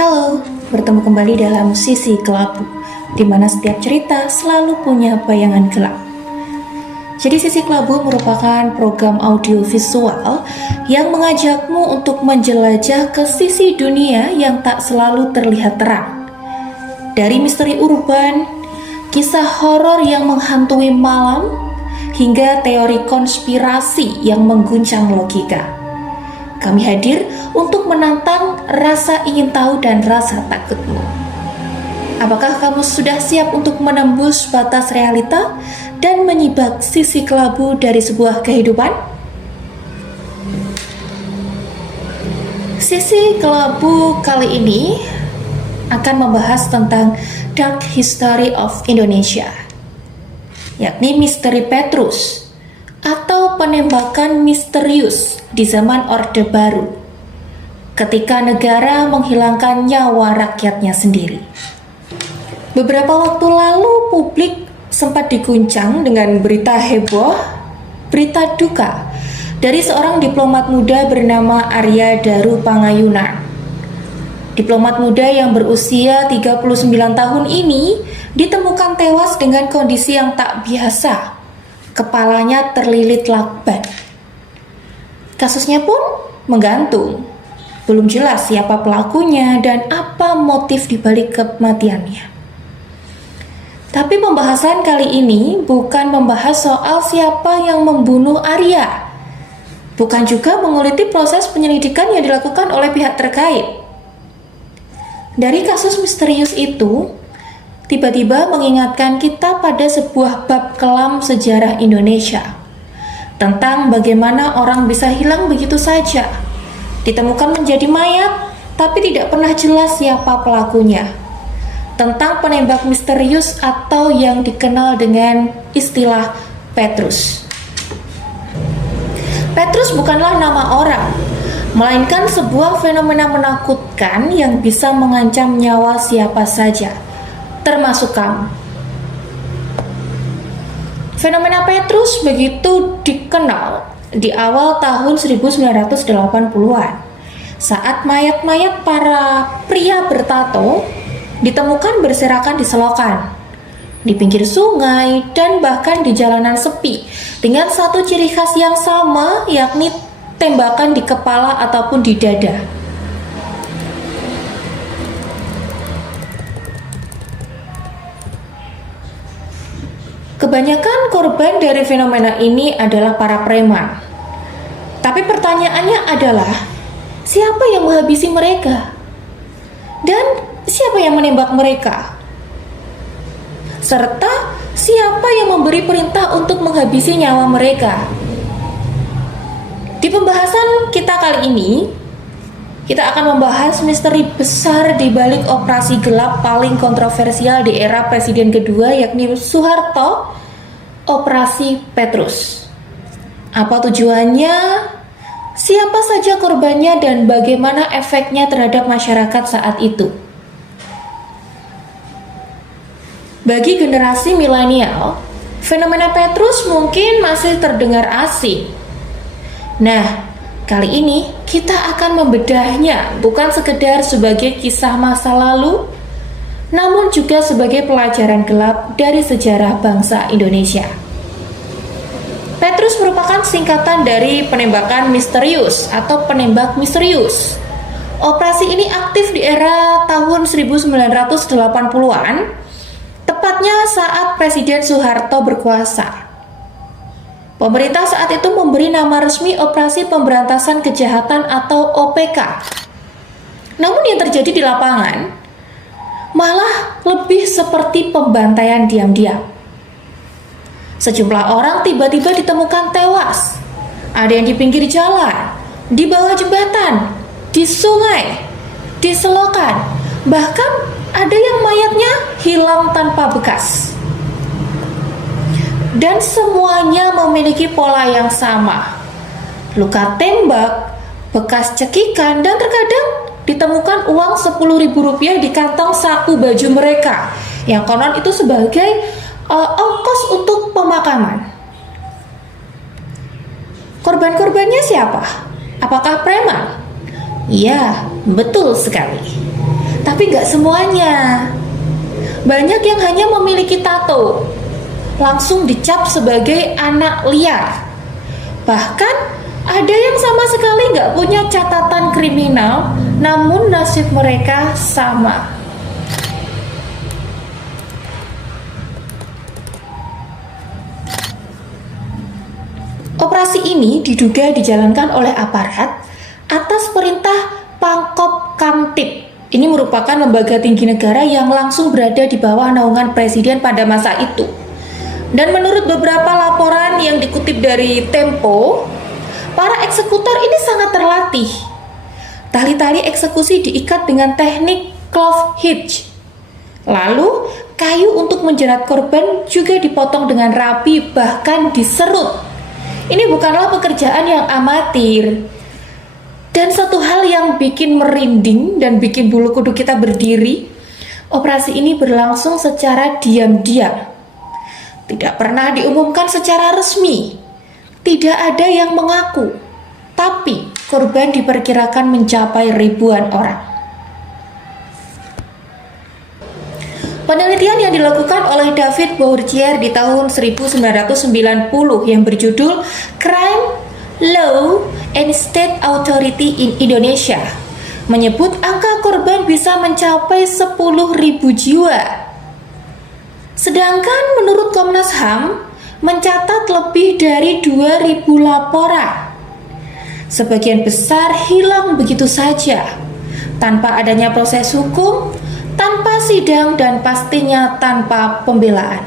Halo, bertemu kembali dalam Sisi Kelabu, di mana setiap cerita selalu punya bayangan gelap. Jadi Sisi Kelabu merupakan program audio visual yang mengajakmu untuk menjelajah ke sisi dunia yang tak selalu terlihat terang. Dari misteri urban, kisah horor yang menghantui malam, hingga teori konspirasi yang mengguncang logika. Kami hadir untuk menantang rasa ingin tahu dan rasa takutmu. Apakah kamu sudah siap untuk menembus batas realita dan menyibak sisi kelabu dari sebuah kehidupan? Sisi kelabu kali ini akan membahas tentang Dark History of Indonesia, yakni misteri Petrus atau penembakan misterius di zaman Orde Baru ketika negara menghilangkan nyawa rakyatnya sendiri. Beberapa waktu lalu publik sempat diguncang dengan berita heboh, berita duka dari seorang diplomat muda bernama Arya Daru Pangayunan. Diplomat muda yang berusia 39 tahun ini ditemukan tewas dengan kondisi yang tak biasa. Kepalanya terlilit lakban. Kasusnya pun menggantung. Belum jelas siapa pelakunya dan apa motif dibalik kematiannya. Tapi pembahasan kali ini bukan membahas soal siapa yang membunuh Arya. Bukan juga menguliti proses penyelidikan yang dilakukan oleh pihak terkait. Dari kasus misterius itu, tiba-tiba mengingatkan kita pada sebuah bab kelam sejarah Indonesia tentang bagaimana orang bisa hilang begitu saja, ditemukan menjadi mayat tapi tidak pernah jelas siapa pelakunya, tentang penembak misterius atau yang dikenal dengan istilah Petrus. Petrus bukanlah nama orang, melainkan sebuah fenomena menakutkan yang bisa mengancam nyawa siapa saja, termasuk kamu. Fenomena Petrus begitu dikenal di awal tahun 1980-an saat mayat-mayat para pria bertato ditemukan berserakan di selokan, di pinggir sungai, dan bahkan di jalanan sepi dengan satu ciri khas yang sama, yakni tembakan di kepala ataupun di dada. Kebanyakan korban dari fenomena ini adalah para preman. Tapi pertanyaannya adalah, siapa yang menghabisi mereka? Dan siapa yang menembak mereka? Serta siapa yang memberi perintah untuk menghabisi nyawa mereka? Di pembahasan kita kali ini, kita akan membahas misteri besar di balik operasi gelap paling kontroversial di era Presiden kedua, yakni Soeharto, Operasi Petrus. Apa tujuannya? Siapa saja korbannya dan bagaimana efeknya terhadap masyarakat saat itu? Bagi generasi milenial, fenomena Petrus mungkin masih terdengar asing. Nah, kali ini kita akan membedahnya bukan sekedar sebagai kisah masa lalu, namun juga sebagai pelajaran gelap dari sejarah bangsa Indonesia. Petrus merupakan singkatan dari penembakan misterius atau penembak misterius. Operasi ini aktif di era tahun 1980-an, tepatnya saat Presiden Soeharto berkuasa. Pemerintah saat itu memberi nama resmi Operasi Pemberantasan Kejahatan atau OPK. Namun yang terjadi di lapangan malah lebih seperti pembantaian diam-diam. Sejumlah orang tiba-tiba ditemukan tewas. Ada yang di pinggir jalan, di bawah jembatan, di sungai, di selokan, bahkan ada yang mayatnya hilang tanpa bekas. Dan semuanya memiliki pola yang sama. Luka tembak, bekas cekikan, dan terkadang ditemukan uang Rp10.000 di kantong saku baju mereka, yang konon itu sebagai ongkos untuk pemakaman. Korban-korbannya siapa? Apakah preman? Iya, betul sekali. Tapi nggak semuanya. Banyak yang hanya memiliki tato, langsung dicap sebagai anak liar. Bahkan ada yang sama sekali nggak punya catatan kriminal, namun nasib mereka sama. Operasi ini diduga dijalankan oleh aparat atas perintah Pangkop Kamtib. Ini merupakan lembaga tinggi negara yang langsung berada di bawah naungan presiden pada masa itu. Dan menurut beberapa laporan yang dikutip dari Tempo, para eksekutor ini sangat terlatih. Tali-tali eksekusi diikat dengan teknik clove hitch. Lalu, kayu untuk menjerat korban juga dipotong dengan rapi, bahkan diserut. Ini bukanlah pekerjaan yang amatir. Dan satu hal yang bikin merinding dan bikin bulu kuduk kita berdiri, operasi ini berlangsung secara diam-diam. Tidak pernah diumumkan secara resmi. Tidak ada yang mengaku. Tapi korban diperkirakan mencapai ribuan orang. Penelitian yang dilakukan oleh David Bourdieu di tahun 1990 yang berjudul Crime, Law, and State Authority in Indonesia menyebut angka korban bisa mencapai 10.000 jiwa. Sedangkan menurut Komnas HAM mencatat lebih dari 2.000 laporan. Sebagian besar hilang begitu saja, tanpa adanya proses hukum, tanpa sidang, dan pastinya tanpa pembelaan.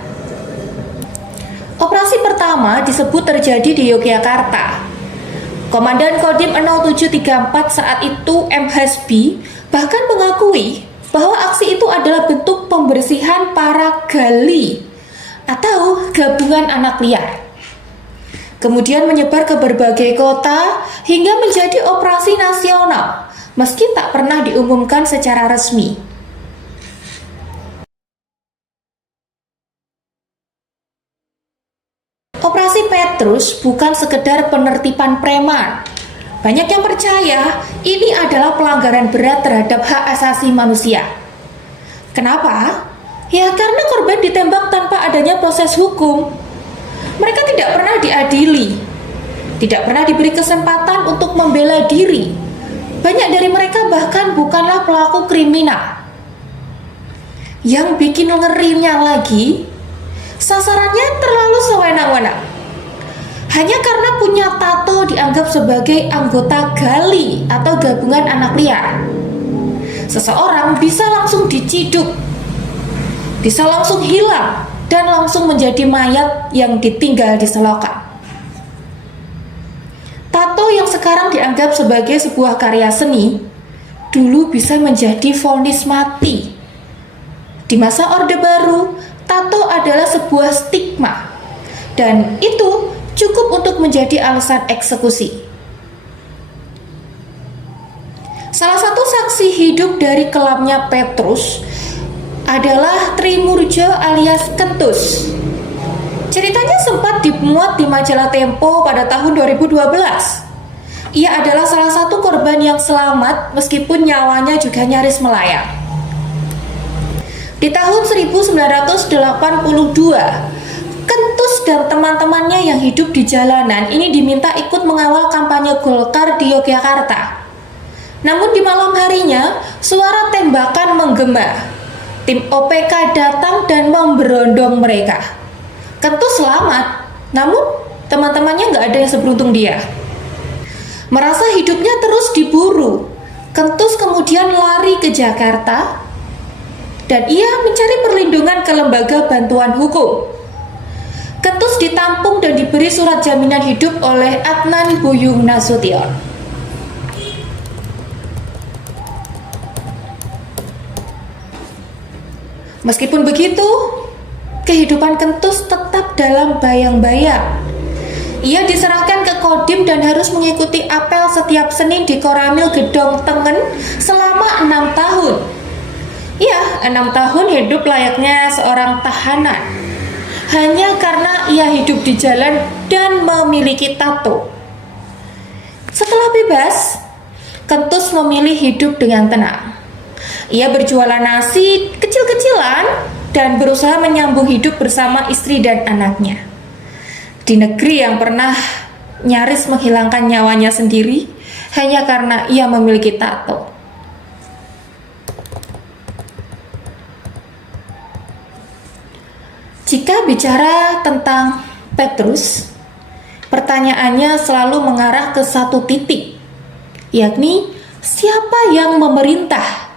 Operasi pertama disebut terjadi di Yogyakarta. Komandan Kodim 0734 saat itu M. Hasbi bahkan mengakui bahwa aksi itu adalah bentuk pembersihan para gali atau gabungan anak liar. Kemudian menyebar ke berbagai kota hingga menjadi operasi nasional meski tak pernah diumumkan secara resmi. Operasi Petrus bukan sekedar penertiban preman. Banyak yang percaya ini adalah pelanggaran berat terhadap hak asasi manusia. Kenapa? Ya karena korban ditembak tanpa adanya proses hukum. Mereka tidak pernah diadili, tidak pernah diberi kesempatan untuk membela diri. Banyak dari mereka bahkan bukanlah pelaku kriminal. Yang bikin ngerinya lagi, sasarannya terlalu sewenang-wenang. Hanya karena punya tato dianggap sebagai anggota gali atau gabungan anak liar, seseorang bisa langsung diciduk, bisa langsung hilang, dan langsung menjadi mayat yang ditinggal di selokan. Tato yang sekarang dianggap sebagai sebuah karya seni, dulu bisa menjadi vonis mati. Di masa Orde Baru, tato adalah sebuah stigma, dan itu cukup untuk menjadi alasan eksekusi. Salah satu saksi hidup dari kelamnya Petrus adalah Trimurjo alias Kentus. Ceritanya sempat dimuat di majalah Tempo pada tahun 2012. Ia adalah salah satu korban yang selamat meskipun nyawanya juga nyaris melayang. Di tahun 1982, Kentus dan teman-temannya yang hidup di jalanan ini diminta ikut mengawal kampanye Golkar di Yogyakarta. Namun di malam harinya, suara tembakan menggema. Tim OPK datang dan memberondong mereka. Kentus selamat, namun teman-temannya nggak ada yang seberuntung dia. Merasa hidupnya terus diburu, Kentus kemudian lari ke Jakarta dan ia mencari perlindungan ke lembaga bantuan hukum. Kentus ditampung dan diberi surat jaminan hidup oleh Adnan Buyung Nasution. Meskipun begitu, kehidupan Kentus tetap dalam bayang-bayang. Ia diserahkan ke Kodim dan harus mengikuti apel setiap Senin di Koramil Gedong Tengen selama 6 tahun. Ya, 6 tahun hidup layaknya seorang tahanan, hanya karena ia hidup di jalan dan memiliki tato. Setelah bebas, Kentus memilih hidup dengan tenang. Ia berjualan nasi kecil-kecilan dan berusaha menyambung hidup bersama istri dan anaknya. Di negeri yang pernah nyaris menghilangkan nyawanya sendiri hanya karena ia memiliki tato. Jika bicara tentang Petrus, pertanyaannya selalu mengarah ke satu titik, yakni siapa yang memerintah?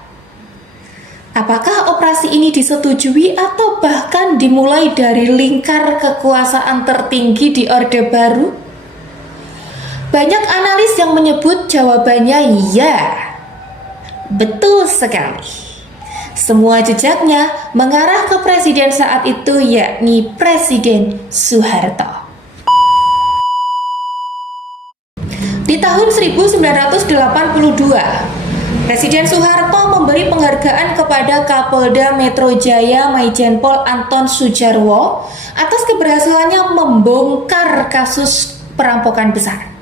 Apakah operasi ini disetujui atau bahkan dimulai dari lingkar kekuasaan tertinggi di Orde Baru? Banyak analis yang menyebut jawabannya ya. Betul sekali. Semua jejaknya mengarah ke presiden saat itu, yakni Presiden Soeharto. Di tahun 1982, Presiden Soeharto memberi penghargaan kepada Kapolda Metro Jaya Maijen Pol Anton Sujarwo atas keberhasilannya membongkar kasus perampokan besar.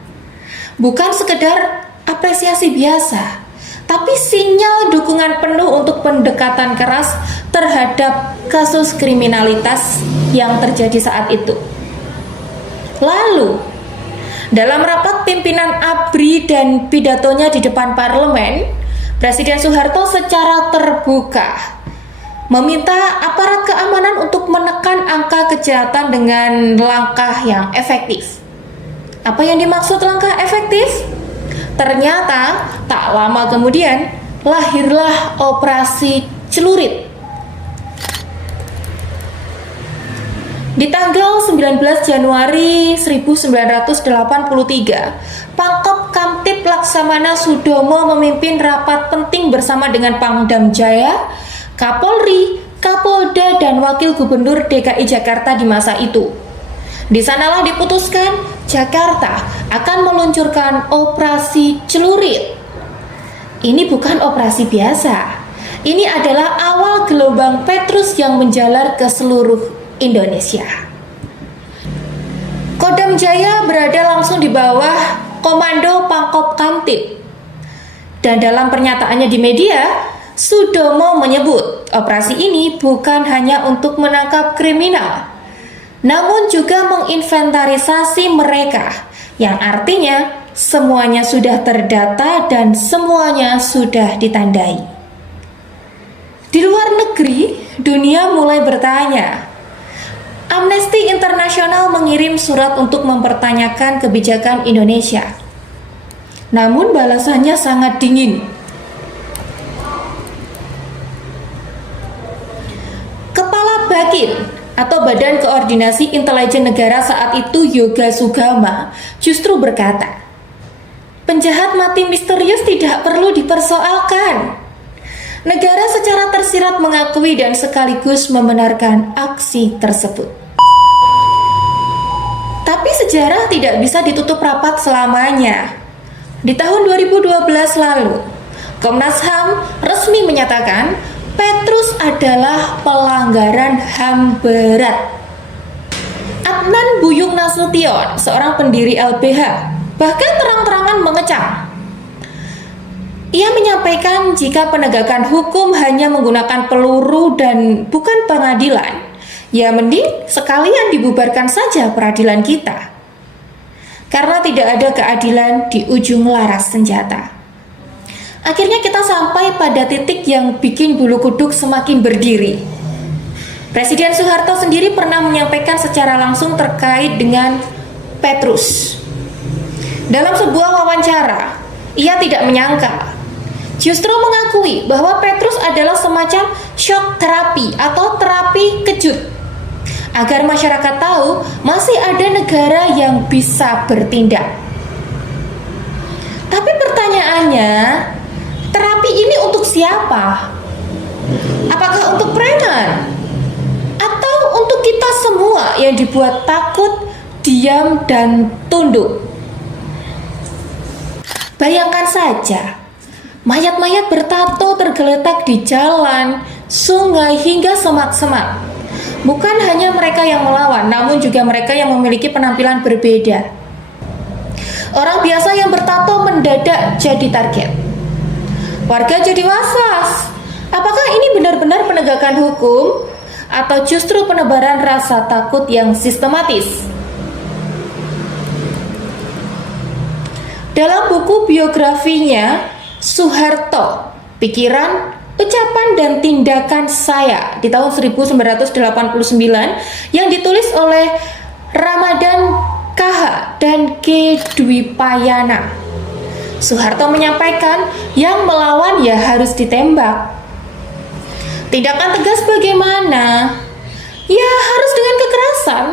Bukan sekedar apresiasi biasa, tapi sinyal dukungan penuh untuk pendekatan keras terhadap kasus kriminalitas yang terjadi saat itu. Lalu, dalam rapat pimpinan ABRI dan pidatonya di depan parlemen, Presiden Soeharto secara terbuka meminta aparat keamanan untuk menekan angka kejahatan dengan langkah yang efektif. Apa yang dimaksud langkah efektif? Ternyata tak lama kemudian lahirlah Operasi Celurit. Di tanggal 19 Januari 1983, Pangkop Kamtib Laksamana Sudomo memimpin rapat penting bersama dengan Pangdam Jaya, Kapolri, Kapolda, dan Wakil Gubernur DKI Jakarta di masa itu. Di sanalah diputuskan Jakarta akan meluncurkan Operasi Celurit. Ini bukan operasi biasa. Ini adalah awal gelombang Petrus yang menjalar ke seluruh Indonesia. Kodam Jaya berada langsung di bawah Komando Pangkop Kamtib. Dan dalam pernyataannya di media, Sudomo menyebut operasi ini bukan hanya untuk menangkap kriminal, namun juga menginventarisasi mereka, yang artinya semuanya sudah terdata dan semuanya sudah ditandai. Di luar negeri, dunia mulai bertanya. Amnesty International mengirim surat untuk mempertanyakan kebijakan Indonesia. Namun balasannya sangat dingin. Kepala Bakin atau Badan Koordinasi Intelijen Negara saat itu, Yoga Sugama, justru berkata, penjahat mati misterius tidak perlu dipersoalkan. Negara secara tersirat mengakui dan sekaligus membenarkan aksi tersebut. Tapi sejarah tidak bisa ditutup rapat selamanya. Di tahun 2012 lalu, Komnas HAM resmi menyatakan Petrus adalah pelanggaran HAM berat. Adnan Buyung Nasution, seorang pendiri LBH, bahkan terang-terangan mengecam. Ia menyampaikan jika penegakan hukum hanya menggunakan peluru dan bukan pengadilan, ya mending sekalian dibubarkan saja peradilan kita. Karena tidak ada keadilan di ujung laras senjata. Akhirnya kita sampai pada titik yang bikin bulu kuduk semakin berdiri. Presiden Soeharto sendiri pernah menyampaikan secara langsung terkait dengan Petrus. Dalam sebuah wawancara, ia tidak menyangka, justru mengakui bahwa Petrus adalah semacam shock terapi atau terapi kejut, agar masyarakat tahu masih ada negara yang bisa bertindak. Tapi pertanyaannya, terapi ini untuk siapa? Apakah untuk preman? Atau untuk kita semua yang dibuat takut, diam, dan tunduk? Bayangkan saja, mayat-mayat bertato tergeletak di jalan, sungai, hingga semak-semak. Bukan hanya mereka yang melawan, namun juga mereka yang memiliki penampilan berbeda. Orang biasa yang bertato mendadak jadi target. Warga jadi was-was. Apakah ini benar-benar penegakan hukum atau justru penebaran rasa takut yang sistematis? Dalam buku biografinya Soeharto, Pikiran, Ucapan dan Tindakan Saya di tahun 1989 yang ditulis oleh Ramadan KH dan K. Dwipayana, Soeharto menyampaikan yang melawan ya harus ditembak. Tindakan tegas bagaimana? Ya harus dengan kekerasan.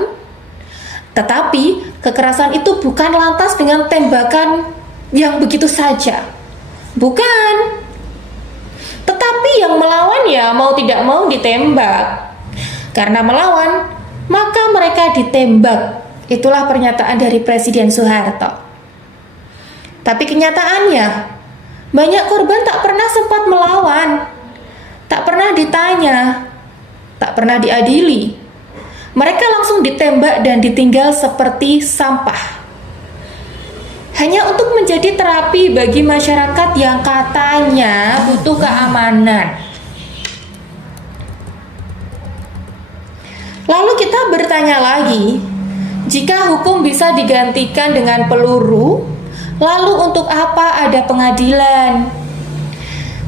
Tetapi kekerasan itu bukan lantas dengan tembakan yang begitu saja. Bukan. Tetapi yang melawan ya mau tidak mau ditembak. Karena melawan, maka mereka ditembak. Itulah pernyataan dari Presiden Soeharto. Tapi kenyataannya, banyak korban tak pernah sempat melawan, tak pernah ditanya, tak pernah diadili. Mereka langsung ditembak dan ditinggal seperti sampah. Hanya untuk menjadi terapi bagi masyarakat yang katanya butuh keamanan. Lalu kita bertanya lagi, jika hukum bisa digantikan dengan peluru, lalu untuk apa ada pengadilan?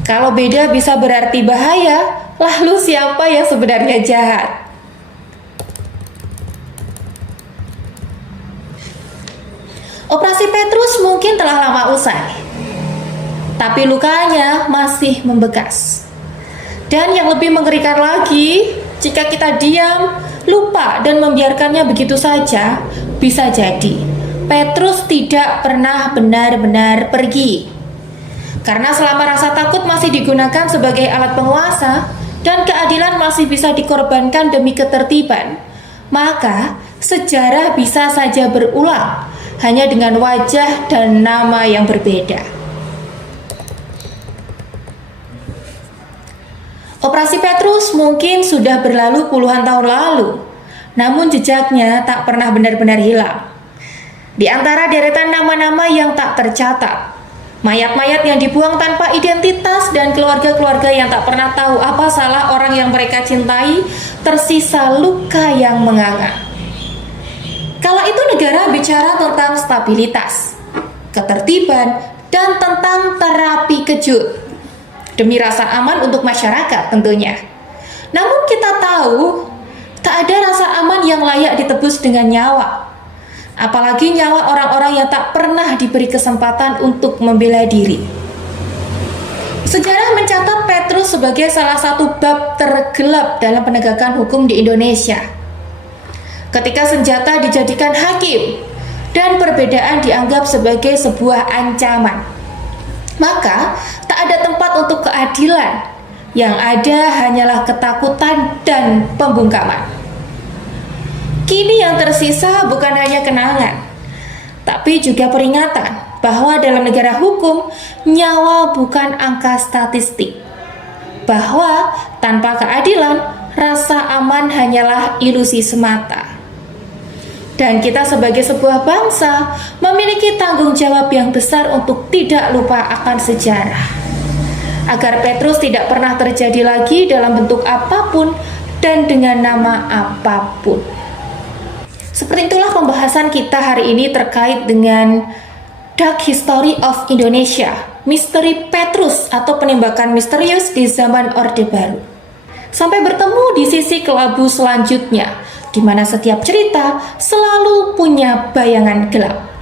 Kalau beda bisa berarti bahaya, lalu siapa yang sebenarnya jahat? Operasi Petrus mungkin telah lama usai, tapi lukanya masih membekas. Dan yang lebih mengerikan lagi, jika kita diam, lupa dan membiarkannya begitu saja, bisa jadi Petrus tidak pernah benar-benar pergi. Karena selama rasa takut masih digunakan sebagai alat penguasa dan keadilan masih bisa dikorbankan demi ketertiban, maka sejarah bisa saja berulang, hanya dengan wajah dan nama yang berbeda. Operasi Petrus mungkin sudah berlalu puluhan tahun lalu, namun jejaknya tak pernah benar-benar hilang. Di antara deretan nama-nama yang tak tercatat, mayat-mayat yang dibuang tanpa identitas dan keluarga-keluarga yang tak pernah tahu apa salah orang yang mereka cintai, tersisa luka yang menganga. Kala itu negara bicara tentang stabilitas, ketertiban, dan tentang terapi kejut demi rasa aman untuk masyarakat tentunya. Namun kita tahu tak ada rasa aman yang layak ditebus dengan nyawa, apalagi nyawa orang-orang yang tak pernah diberi kesempatan untuk membela diri. Sejarah mencatat Petrus sebagai salah satu bab tergelap dalam penegakan hukum di Indonesia. Ketika senjata dijadikan hakim dan perbedaan dianggap sebagai sebuah ancaman, maka tak ada tempat untuk keadilan. Yang ada hanyalah ketakutan dan pembungkaman. Kini yang tersisa bukan hanya kenangan, tapi juga peringatan bahwa dalam negara hukum, nyawa bukan angka statistik. Bahwa tanpa keadilan, rasa aman hanyalah ilusi semata. Dan kita sebagai sebuah bangsa memiliki tanggung jawab yang besar untuk tidak lupa akan sejarah, agar Petrus tidak pernah terjadi lagi dalam bentuk apapun dan dengan nama apapun. Seperti itulah pembahasan kita hari ini terkait dengan Dark History of Indonesia, Misteri Petrus atau penembakan misterius di zaman Orde Baru. Sampai bertemu di sisi kelabu selanjutnya, di mana setiap cerita selalu punya bayangan gelap.